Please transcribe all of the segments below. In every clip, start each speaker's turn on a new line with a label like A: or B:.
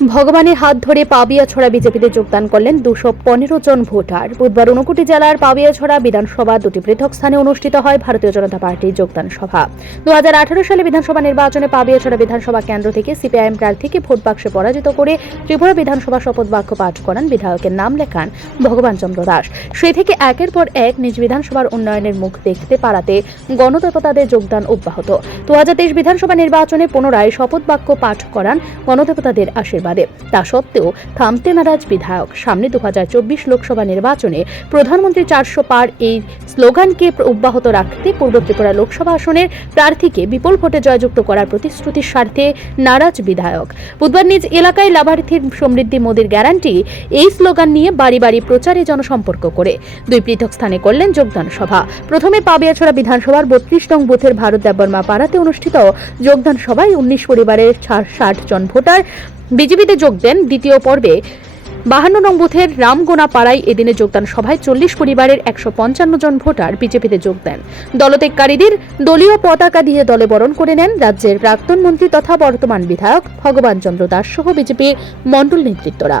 A: ভগবানের হাত ধরে পাবিয়াছড়া বিজেপিতে যোগদান করলেন দুশো পনেরো জন ভোটার। বুধবার ঊনকোটি জেলার পাবিয়াছড়া বিধানসভা দুটি পৃথক স্থানে অনুষ্ঠিত হয়, ভারতীয় জনতা পার্টির যোগদান সভা। দু সালে বিধানসভা নির্বাচনে পাবিয়াছড়া বিধানসভা কেন্দ্র থেকে সিপিআইএম প্রার্থীকে ভোট বাক্সে পরাজিত করে ত্রিপুরা বিধানসভা শপথ বাক্য পাঠ করান বিধায়কের নাম লেখান ভগবান চন্দ্র দাস। সেই থেকে একের পর এক নিজ বিধানসভার উন্নয়নের মুখ দেখতে পারাতে গণদেবতাদের যোগদান অব্যাহত। দু হাজার তেইশ বিধানসভা নির্বাচনে পুনরায় শপথ বাক্য পাঠ করান গণদেবতাদের আশীর্বাদে। তা সত্ত্বেও থামতে নারাজ বিধায়ক। সামনে দু হাজার চব্বিশ লোকসভা নির্বাচনে প্রধানমন্ত্রী চারশো পার এই স্লোগানকে অব্যাহত রাখতে পূর্ব ত্রিপুরা লোকসভা আসনের প্রার্থীকে বিপুল ভোটে জয়যুক্ত করার প্রতিশ্রুতির স্বার্থে নারাজ বিধায়ক। বুধবার নিজ এলাকায় লাভার্থীর সমৃদ্ধি মোদীর গ্যারান্টি এই স্লোগান নিয়ে বাড়ি বাড়ি প্রচারে জনসম্পর্ক করে। দুই পৃথক স্থানে করলেন যোগদান সভা। প্রথমে পাবিয়াছড়া বিধানসভার বত্রিশ নং বুথের ভারত দেববর্মা পাড়াতে অনুষ্ঠিত যোগদান সভায় উনিশ পরিবারের ষাট জন ভোটার বিজেপিতে যোগ দেন দ্বিতীয় পর্বে। বাহান্ন নং বুথের রামগোনা পাড়ায় এদিনে যোগদান সভায় চল্লিশ পরিবারের একশো পঞ্চান্ন জন ভোটার বিজেপিতে যোগ দেন। দলত্যাগকারীদের দলীয় পতাকা দিয়ে দলে বরণ করে নেন রাজ্যের প্রাক্তন মন্ত্রী তথা বর্তমান বিধায়ক ভগবান চন্দ্র দাস সহ বিজেপির মণ্ডল নেতৃত্বরা।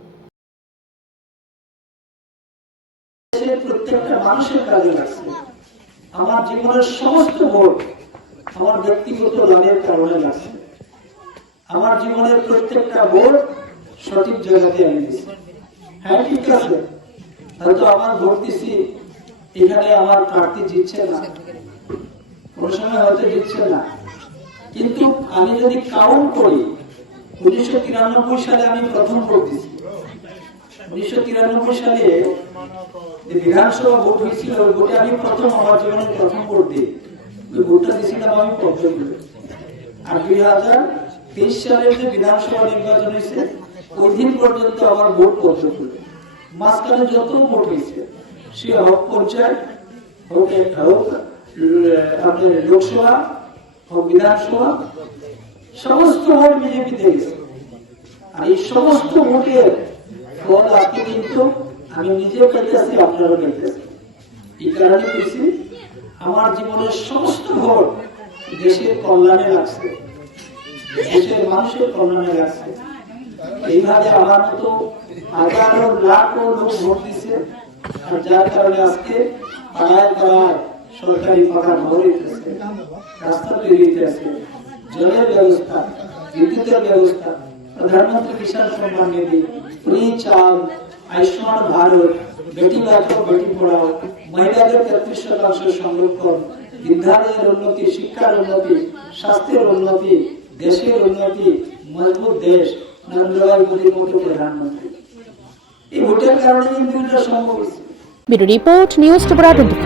B: প্রত্যেকটা মানুষের কাজে লাগছে। আমার জীবনের সমস্ত ভোট আমার ব্যক্তিগত লাভের কারণে লাগছে। আমার জীবনের প্রত্যেকটা ভোট সঠিক জায়গাতে আমি হ্যাঁ ঠিক আছে। হয়তো আমার ভোট এখানে আমার প্রার্থী জিতছে না। কোন সময় হয়তো জিতছে না। কিন্তু আমি যদি কাউন্ট করি, উনিশশো তিরানব্বই সালে আমি প্রথম ভোট দিচ্ছি উনিশশো তিরানব্বই সালে যে বিধানসভা ভোট হয়েছিল, ওই ভোটে আমি প্রথম আমার জীবনে প্রথম ভোট দিই। ওই ভোটটা দিয়েছিলাম আমি পঞ্চম আর দুই হাজার তেইশ সালের যে বিধানসভা নির্বাচন হয়েছে ওই দিন পর্যন্ত আমার ভোট পঞ্চম মাঝখানে যত ভোট হয়েছে, সে হোক পঞ্চায়েত, হোক আপনার লোকসভা, হোক বিধানসভা, সমস্ত ভোট বিজেপি দিয়েছে আর এই সমস্ত ভোটের ফল আপনি কিন্তু আমি নিজেও পেতেছি আপনারও পেতেছি এই কারণে পেয়েছি আমার জীবনের সমস্ত ভোট দেশের কল্যাণে লাগছে, দেশের মানুষের কল্যাণে লাগছে। এইভাবে আমার মতো হাজারো লাখো লোক ভোট দিচ্ছে, আর যার কারণে আজকে পাড়ায় পাড়ায় সরকারি পাকা ঘর হইতেছে, রাস্তা তৈরি হইতেছে, জলের ব্যবস্থা, বিদ্যুতের ব্যবস্থা, প্রধানমন্ত্রী কিষাণ সম্মান নিধি ফ্রি চাল আয়ুষ্মান ভারত বেটি বাঁচাও বেটি পড়াও মহিলাদের তেত্রিশ শতাংশ সংরক্ষণ, বিদ্যালয়ের উন্নতি, শিক্ষার উন্নতি, স্বাস্থ্যের উন্নতি, দেশের উন্নতি, মজবুত দেশ নরেন্দ্র ভাই মোদীর মতো প্রধানমন্ত্রী। এই ভোটের কারণে এটা সম্ভব
A: ব্যুরো রিপোর্ট, নিউজ টুবরা টোয়েন্টি